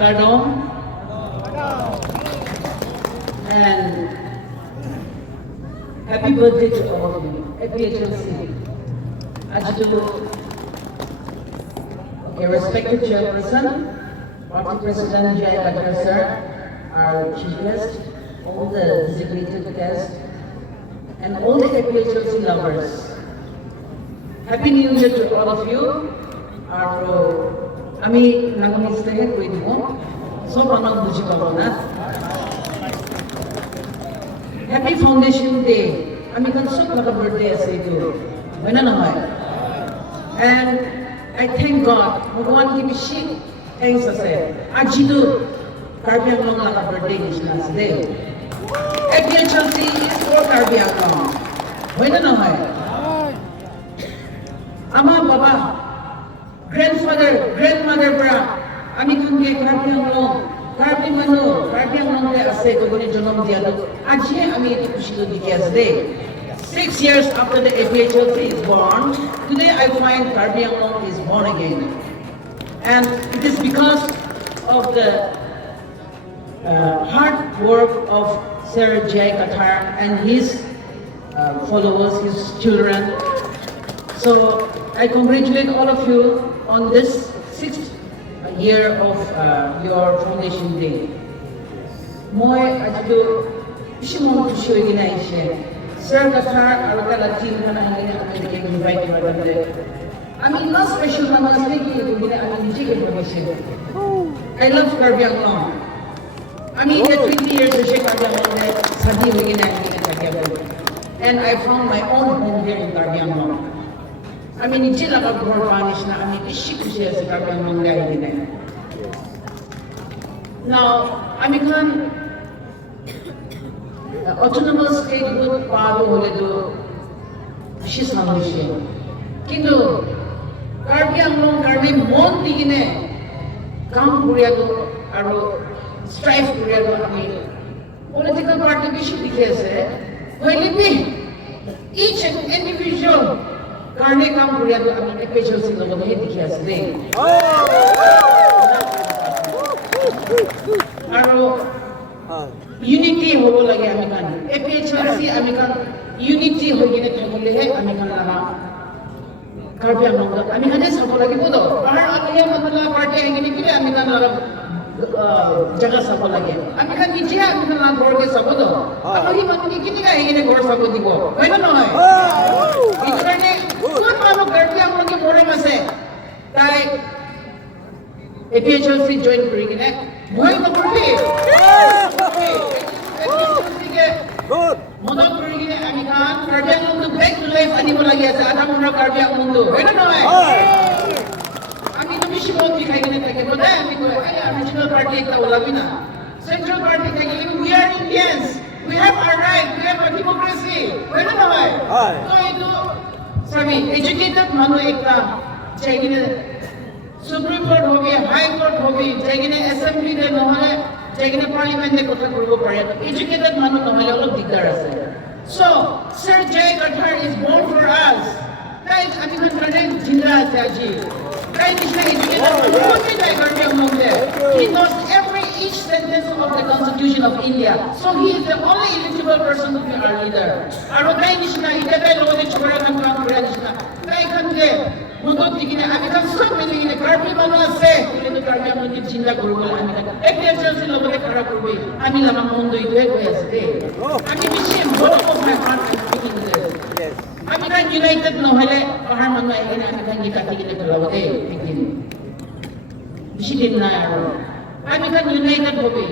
Kardom, and happy birthday to all of you. Happy HLC. Okay, respected chairperson, party president Jai Kadar sir, our chief guest, all the designated guests, and all the happy HLC lovers. Happy New Year to all of you. আমি নাগনিস্তাহে কৈ দিব সব আমাক বুঝি পাব না happy foundation day আমি কোন সব লগা বার্থডে আছে তো হয় না নহয় and I thank God ভগবান কি বেশি থ্যাঙ্কস আছে আজি তো কার্বি আংলং লগা বার্থডে নিশনা আছে দে এপিএল চলতি ফর কার্বি আংলং হয় না নহয় আমার বাবা grandfather, grandmother bra, আমি kunge karbi anglo, karbi manu, karbi anglo le ase kogone jonam diya do. Aji ami eti khushi to dikhe asde. 6 years after the APHLC is born, today I find Karbi Anglong is born again, and it is because of the hard work of Sir Jai Katar and his followers, his children. So I congratulate all of you on this 6th year of your foundation day. Moi ajo ishimon kushi hoigina aise. Sir Katar aru kala team kana hingina ami invite korde. Ami not special namaz ki hingina ami nije ke bhagise. I love Karbi Anglong. Ami 20 years se Karbi Anglong mein shadi hoigina hingina thakia. And I found my own home here in Karbi Anglong. আমি নিজে লাগা ঘর পানিস না আমি বেশি খুশি আছি কারণ আমি গাইলি না নাও আমি খান autonomous state group পাবো হলে তো খুশি সামনে কিন্তু কার্বি আংলং কার্বি মন দিগিনে কাম করিয়া তো আর স্ট্রাইভ করিয়া তো আমি পলিটিক্যাল পার্টি বেশি দিকে আছে হইলে B each individual karne kam kuriya to ami APHLC logo he dikhi asle aro unity hobo lage ami kan APHLC ami kan unity hoigine thakile he ami kan laga Karbi Anglong ami kan sabo lage bodo bahar alia matla party hingine kile ami kan laga jaga sabo lage ami kan nije ami kan laga gorge sabo do ami mani kini ga hingine gor sabo dibo hoy na noy ikarne কোন মানুষ কার্বি আংলং মরে আছে তাই APHLC join করি কিনা ভয় নকরবি APHLC কে মদত করি কিনা আমি খান কার্বি আংলং তো ব্যাক টু লাইফ আনিব লাগি আছে আধা মুরা কার্বি আংলং তো হয় না নয় আমি তো বেশি বহুত খাই কিনা থাকে বলে আমি কই রিজিনাল পার্টি একটা ওলাবি না সেন্ট্রাল পার্টি থেকে we are Indians we have our right we have a democracy হয় না নয় তো এটা सभी एजुकेटेड मानो एक ना चाहिए सुप्रीम कोर्ट हो गया हाई कोर्ट हो गई चाहिए असेंबली में नहले चाहिए पार्लियामेंट में कोता करो पड़े तो एजुकेटेड मानो नहले अलग दिक्कत है so Sir Jai Katar is born for us guys अभी हम करने जिंदा है जी guys इसमें एजुकेटेड बहुत ही Jai Katar among there he knows each sentence of the Constitution of India so he is the only eligible person to be our leader aro kai nishna ite kai loge chhora kan kam kore nishna kai kan ke mudot digine ami kan sob miligine karbi manu ase ile karbi amni jinda korbo ami kan ek HLC loge khara korbi ami lama mondo ite koi ase ami bishi bottom of my heart I'm speaking this ami kan united nohole pahar manu aine ami kan gita digine kolabe ekdin bishi din na aro আমি kan united hobe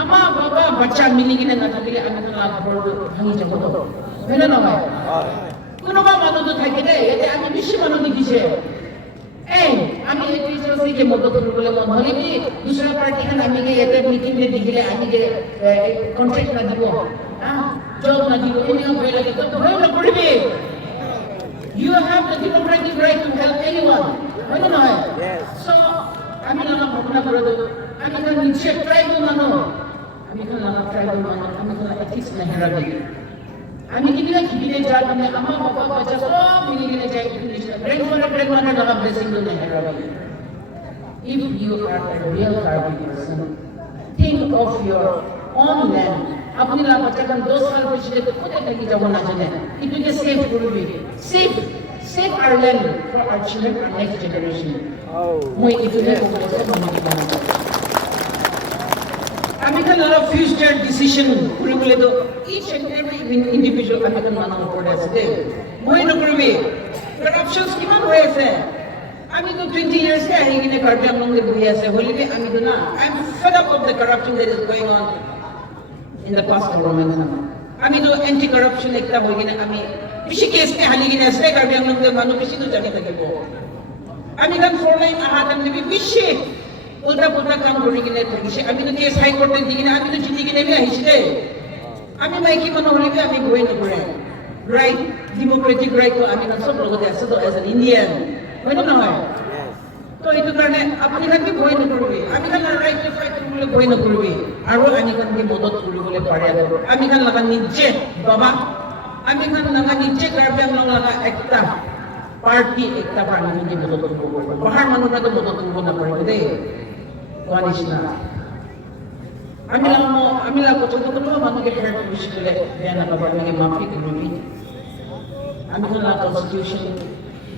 ama baba bacha miligine na thakile ami kan la bor bhangi jabo to hena na hoy kono ba manu to thakile ete ami bishi manu dikise ei ami APHLC ke modo koribole mon holi bi dusra party kan ami ke ete meeting le dikile ami ke contract na dibo ha job na dibo eni hoy lage to hoy na koribe you have the democratic right to help anyone hena na hoy so আমি না ভাবনা করে দেব আমি তো নিচে tribal মানো আমি তো না ট্রাইবাল মানো আমি তো এথিক্স না হেরাবি আমি কিবিলা কিবিলে যা মানে আমার বাবা বাচ্চা সব মিলে গেলে যাই গ্রেট মানে না ব্লেসিং তো না হেরাবি if you are a real Karbi person, think of your own land. अपनी ला बच्चा kan 2 साल पिछले तो खुद एक की जगह ना जाने itu dia save dulu save our land for our children, our next generation. Mo itu dia ko sa mga kami kan lot of future decision kurang to each and every individual kami kan manang board as day. Mo ino kurbi corruption kiman hoye ase. Ami to 20 years ka higine karbi among de buya se holi be ami to na. I'm fed up of the corruption that is going on in the past government naman. Ami to anti-corruption ekta hoy gina ami bishi case me haligin ase karbi among de manu bishi to jani tagibo. Ami kan for line ahatan de bishi ulta-pulta काम करने के लिए थी अभी तो case high court में दिखने अभी तो जीती के लिए भी हिस्से अभी मैं की मनो होने पे अभी गोई न करे राइट डेमोक्रेटिक राइट तो अभी ना सब लोगों ने ऐसा तो एज एन इंडियन वही ना है तो इतो करने अपनी kan भी गोई न करोगे अभी kan राइट टू फाइट करने लिए गोई न करोगे आरो अभी kan भी मदद करने को ले पारे करो अभी kan लगा नीचे बाबा अभी kan लगा नीचे करके हम लोग लगा एकता पार्टी एकता पार्टी की मदद करो बाहर मनो ना तो मदद करो ना पड़े Wanish na. Amila ko choto ko naman mag-hurt wish ko le. Kaya nakabag ng mapik rubi. Amila na constitution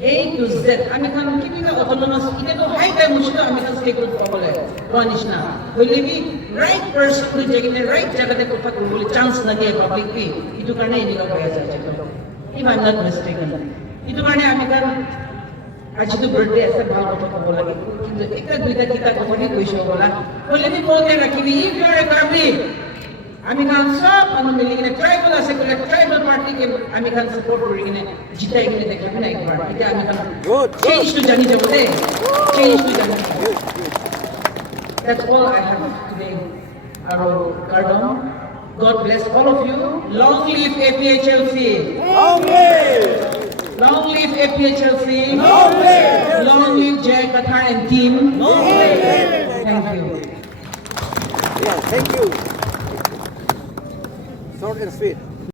A to Z. Amila kimi ka autonomous. Ito to high time mo siya. Amila stakehold pa pala. Wanish na. Will be right person to jagin the right jaga ko pa kung chance na diya public pi. Ito karna hindi ka kaya sa check. If I'm not mistaken. Ito karna amila आज तो birthday ऐसा भाव होता था बोला कि एक दुईटा kita ko ni question bola बोले भी बोलते रखी भी if you are a Karbi আমি kan সব মানুষ মিলে কিনে ট্রাইবাল আছে কোলে ট্রাইবাল পার্টি কে আমি kan support করি কিনে জিতাই কিনে দেখবে না একবার এটা আমি kan চেঞ্জ টু জানি যাব দে চেঞ্জ টু জানি that's all I have today aro Kardon God bless all of you long live APHLC amen. Long live APHLC. Long live Jay Qatar and team. Thank you. Yeah, thank you. Short and sweet.